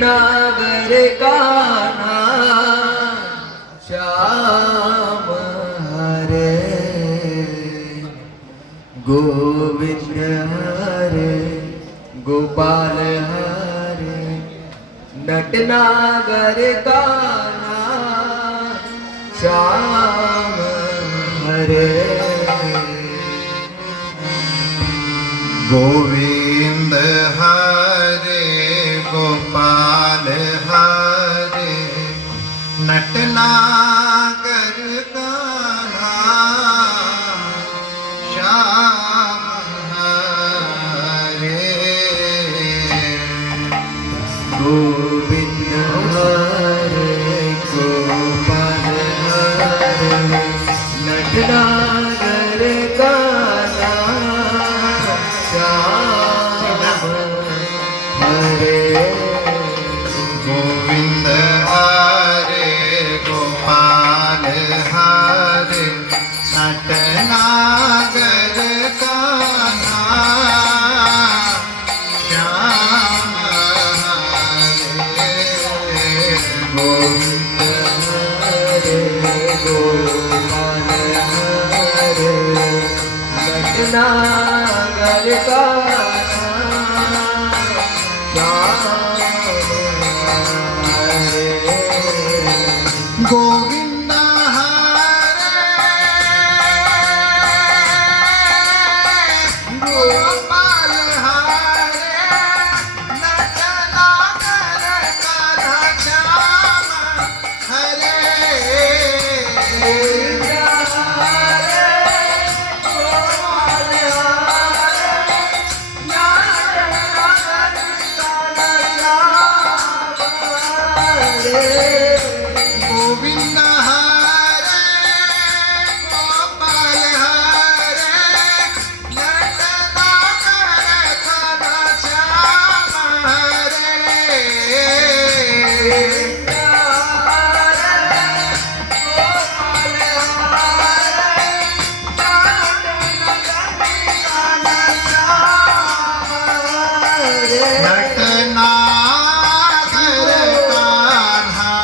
Natnagar Kanha Shyam हरे Govind हरे Gopal हरे Natnagar Kanha Shyam हरे Govind हरे Gopal हरे Natnagar Kanha Shyam हरे Govind हरे Gopal हरे Natnagar Kanha Shyam हरे Govind हरे Gopal हरे Natnagar Kanha Shyam हरे Govind हरे Gopal हरे Natnagar Kanha Govind हरे Gopal हरे Natnagar Kanha Shyam हरे Govind हरे Gopal हरे Natnagar Kanha Shyam हरे Natnagar Kanha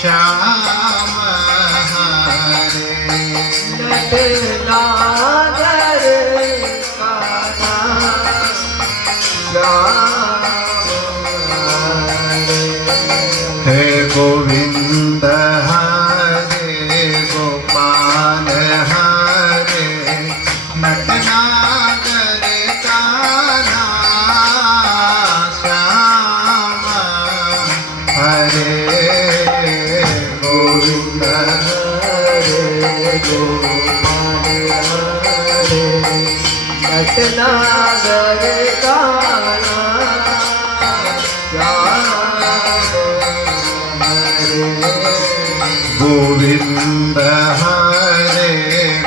Shyam हरे Natnagar Kanha Shyam हे Govind हरे Gopal हरे Natnagar Kanha Shyam हरे Govind हरे Gopal हरे Natnagar Kanha Shyam हरे Govind हरे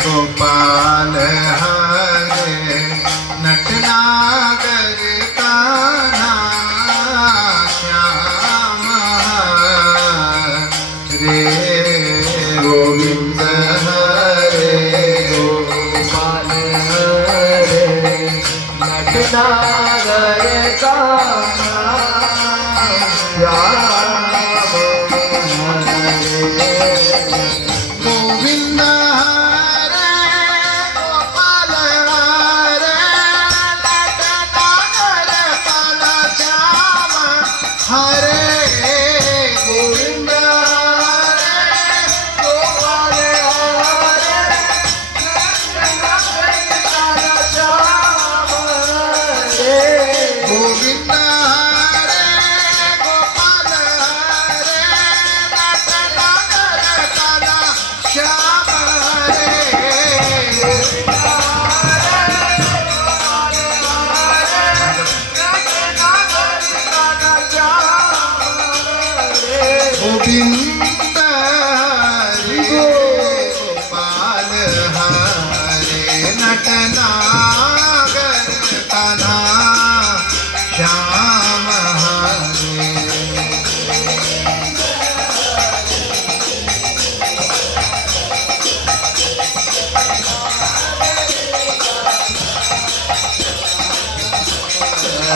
Gopal हरे Natnagar Kanha Shyam हरे Govind हरे Gopal हरे Natnagar Kanha Shyam हरे